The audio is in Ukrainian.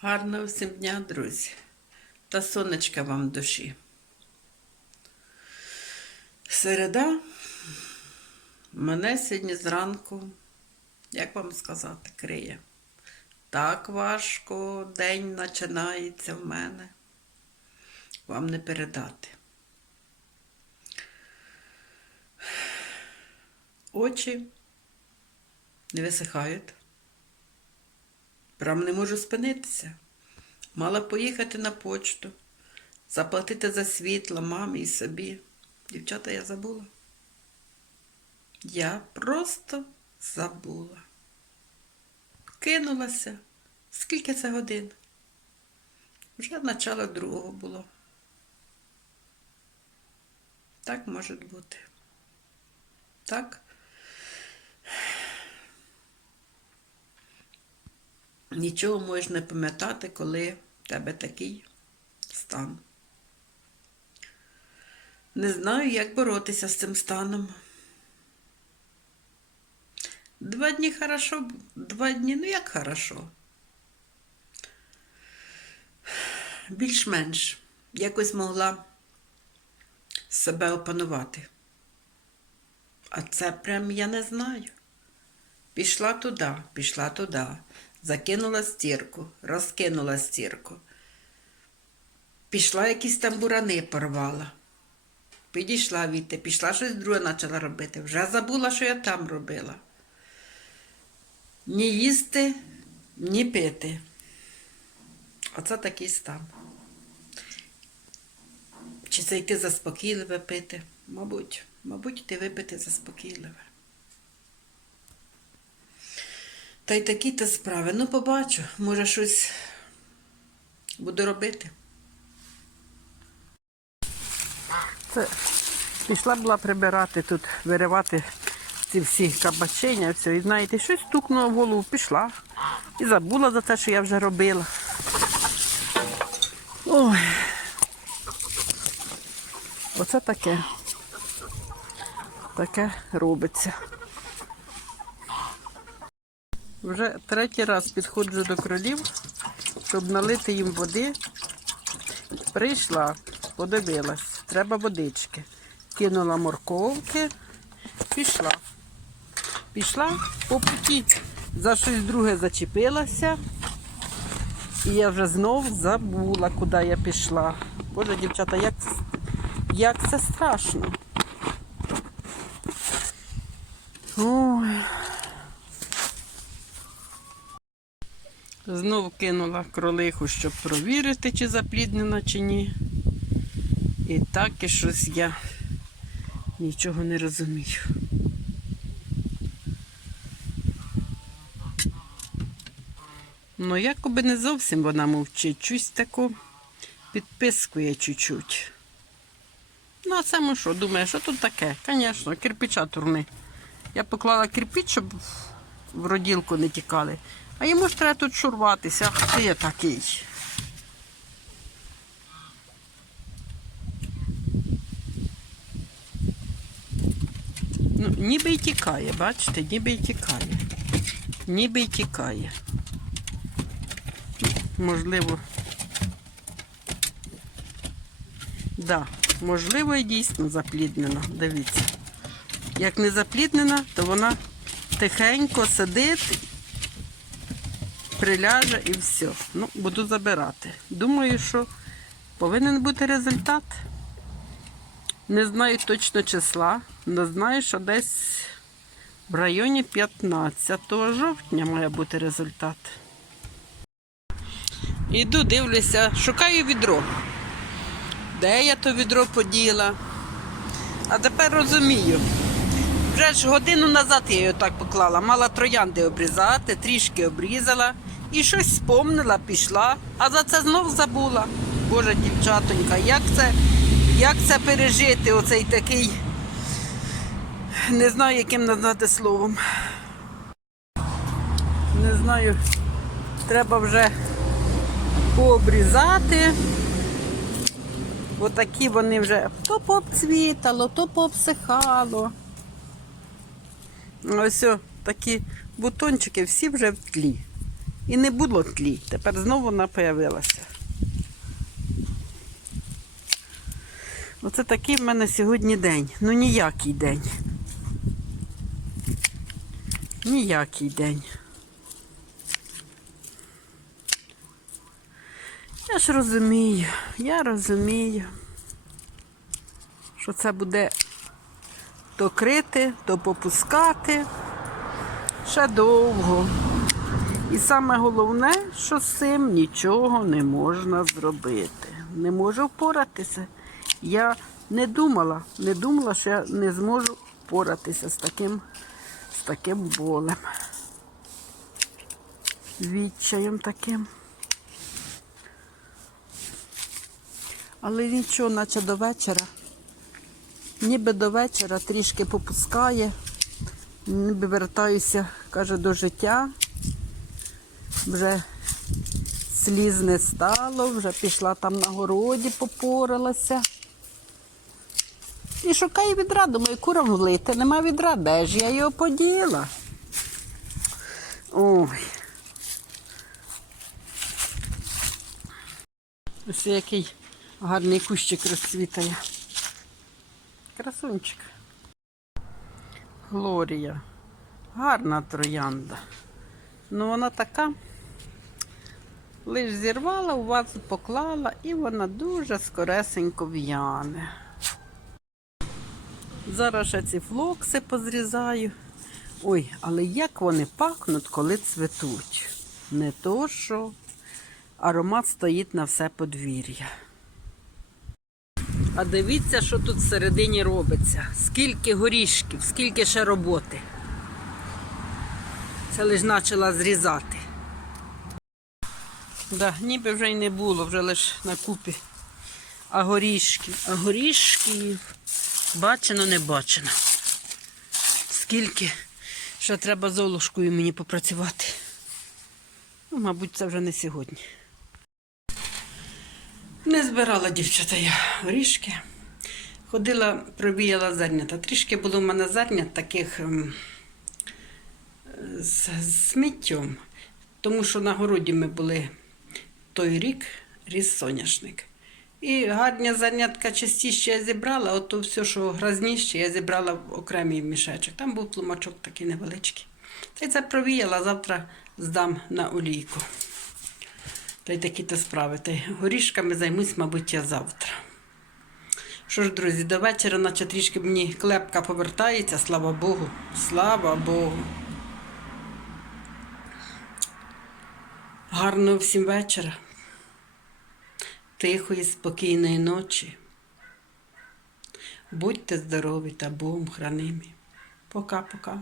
Гарного всім дня, друзі, та сонечка вам в душі. Середа мене сьогодні зранку, як вам сказати, криє. Так важко день починається в мене. Вам не передати. Очі не висихають. Прям не можу спинитися. Мала поїхати на почту, заплатити за світло мамі і собі. Дівчата, я забула. Я просто забула. Кинулася. Скільки це годин? Вже начало другого було. Так може бути. Так? Нічого можеш не пам'ятати, коли в тебе такий стан. Не знаю, як боротися з цим станом. Два дні хорошо, два дні, ну як хорошо. Більш-менш якось могла себе опанувати. А це прям я не знаю. Пішла туди, пішла туди, закинула стірку, розкинула стірку. Пішла якісь там бурани порвала. Підійшла відти, пішла щось друге почала робити. Вже забула, що я там робила. Ні їсти, ні пити. Оце такий стан. Чи це йти заспокійливе пити? Мабуть, мабуть, йти випити заспокійливе. Та й такі то справи. Ну, побачу, може, щось буду робити. Це пішла була прибирати тут, виривати ці всі кабачення, все. І знаєте, щось стукнуло в голову, пішла. І забула за те, що я вже робила. Ой. Оце таке. Таке робиться. Вже третій раз підходжу до кролів, щоб налити їм води. Прийшла, подивилась, треба водички. Кинула морковки, пішла. Пішла по путі, за щось друге зачепилася. І я вже знов забула, куди я пішла. Боже, дівчата, як, як це страшно. Ой. Знов кинула кролиху, щоб провірити, чи запліднена, чи ні. І так і щось я нічого не розумію. Ну, якоби не зовсім вона мовчить, чусь таку підпискує чуть-чуть. Ну, а ми що, думає, що тут таке? Звісно, кирпича турни. Я поклала кирпич, щоб в роділку не тікали. А йому ж треба тут шурватися. А ти є такий. Ну, ніби й тікає, бачите, ніби й тікає. Ніби й тікає. Можливо. Да, можливо, і дійсно запліднена. Дивіться. Як не запліднена, то вона тихенько сидить приляже і все. Ну, буду забирати. Думаю, що повинен бути результат. Не знаю точно числа, але знаю, що десь в районі 15 жовтня має бути результат. Іду, дивлюся, шукаю відро. Де я то відро поділа? А тепер розумію. Вже ж годину назад я його так поклала. Мала троянди обрізати, трішки обрізала і щось спомнила, пішла, а за це знов забула. Боже, дівчатонька, як це, як це пережити, оцей такий, не знаю, яким назвати словом. Не знаю, треба вже пообрізати. Отакі вони вже то пообцвітало, то пообсихало. Ось о, такі бутончики всі вже в тлі. І не було тлі. Тепер знову вона появилася. Оце такий в мене сьогодні день. Ну ніякий день. Ніякий день. Я ж розумію, я розумію, що це буде то крити, то попускати ще довго. І саме головне, що з цим нічого не можна зробити. Не можу впоратися. Я не думала, не думала, що я не зможу впоратися з таким, з таким болем. Відчаєм таким. Але нічого, наче до вечора. Ніби до вечора трішки попускає, ніби вертаюся, каже, до життя. Вже сліз не стало, вже пішла там на городі, попоралася. І шукаю відра, думаю, курам влити, нема відра, де ж я його поділа? Ой. Ось який гарний кущик розцвітає. Красунчик. Глорія. Гарна троянда. Ну вона така. Лиш зірвала, у вазу поклала і вона дуже скоресенько в'яне. Зараз ще ці флокси позрізаю. Ой, але як вони пахнуть, коли цвітуть. Не то, що аромат стоїть на все подвір'я. А дивіться, що тут всередині робиться. Скільки горішків, скільки ще роботи. Це лиш почала зрізати. Да, ніби вже й не було, вже лише на купі. А горішки, а горішків бачено, не бачено. Скільки ще треба золушкою мені попрацювати. Ну, мабуть, це вже не сьогодні. Не збирала дівчата я горішки. Ходила, пробіяла зернята. Трішки було в мене зернят таких ем, з, сміттям, тому що на городі ми були той рік ріс соняшник. І гарні зернятка частіше я зібрала, от то все, що гразніше, я зібрала в окремий мішечок. Там був тлумачок такий невеличкий. Та й це провіяла, завтра здам на олійку. Та й такі то справи. Та й горішками займусь, мабуть, я завтра. Що ж, друзі, до вечора, наче трішки мені клепка повертається, слава Богу. Слава Богу. Гарного всім вечора. Тихої, спокійної ночі. Будьте здорові та Богом хранимі. Пока-пока.